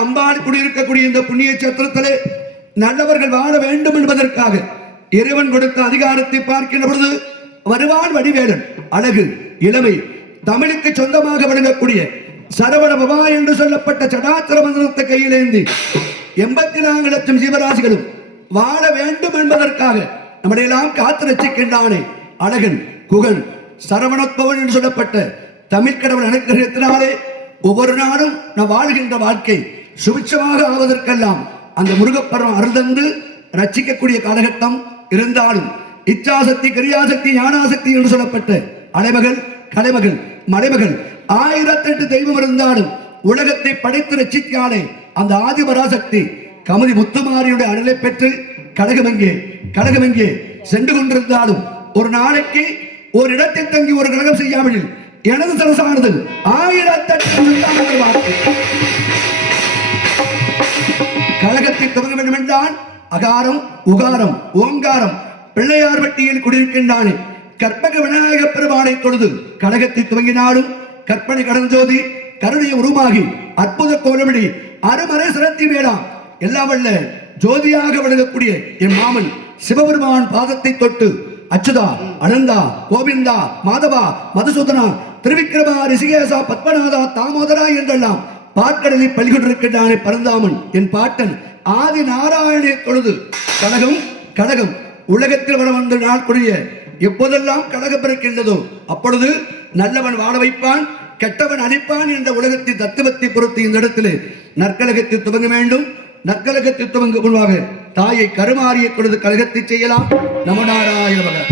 அம்பாள் குடியிருக்கக்கூடிய இந்த புண்ணிய சத்திரத்திலே நல்லவர்கள் வாழ வேண்டும் என்பதற்காக இறைவன் கொடுத்த அதிகாரத்தை பார்க்கின்ற பொழுது வருவான் வடிவேலன் அழகு இளமை தமிழுக்கு சொந்தமாக விளங்கக்கூடிய சரவண பவா என்று சொல்லப்பட்ட சடாச்சர மந்திரத்தை கையிலேந்தி 84 லட்சம் ஜீவராசிகளும் வாழ வேண்டும் என்பதற்காக நம்மளையெல்லாம் காத்து ரசிக்கின்றானே அழகன் குகன் சரவணப்பவன் என்று சொல்லப்பட்ட தமிழ் கடவுள் அனுகிரகத்தினாலே ஒவ்வொரு நாளும் நாம் வாழ்கின்ற வாழ்க்கை சுபிட்சமாக ஆவதற்கெல்லாம் அந்த முருகப்பெருமான் அருள் தந்து ரட்சிக்கக்கூடிய காலகட்டம் இருந்தாலும் இச்சாசக்தி கிரியாசக்தி ஞானாசக்தி என்று சொல்லப்பட்ட அலைமகள் கலைமகள் மலைமகள் 1008 தெய்வம் இருந்தாலும் உலகத்தை படைத்து ரட்சிக்காலே அந்த ஆதிபராசக்தி கமதி முத்துமாரியுடைய அருளை பெற்று கடகமெங்கே சென்று கொண்டிருந்தாலும் ஒரு நாளைக்கு ஒரு இடத்தில் தங்கி ஒரு கழகம் செய்யாமல் எனது சரசானது 1008 கழகத்தை துவங்க வேண்டும் என்றால் அகாரம் உகாரம் ஓங்காரம் பிள்ளையார் வட்டியில் குடியிருக்கின்றானே கற்பக விநாயக பெருமானை தொழுது கழகத்தை துவங்கினாலும் கற்பனை கடஞ்சோதி கருணைய உருவாகி அற்புத கோலமிடி அருமறை சிரத்தி வேளாம் எல்லாம் வல்ல ஜோதியாக விளங்கக்கூடிய என் மாமன் சிவபெருமான் பாதத்தை தொட்டு அச்சுதா அனந்தா கோவிந்தா மாதவா மதுசூதனா திருவிக்கிரமா ரிஷிகேசா பத்மநாதா தாமோதரா என்றெல்லாம் பாற்கடலில் பள்ளிகொண்டிருக்கின்றானே பரந்தாமன் என் பாட்டன் ஆதி நாராயணனை தொழுது கடகம் உலகத்தில் வர வந்த நாட்குரிய எப்போதெல்லாம் கடகம் பிறக்கின்றதோ அப்பொழுது நல்லவன் வாழ வைப்பான் கெட்டவன் அழிப்பான் என்ற உலகத்தின் தத்துவத்தை பொறுத்து இந்த இடத்திலே நற்கழகத்தை துவங்க வேண்டும். நற்கழகத்தை துவங்க முன்பாக தாயை கருமாறியை கொடுத்து கழகத்தை செய்யலாம். நம நாராயண பகவான்.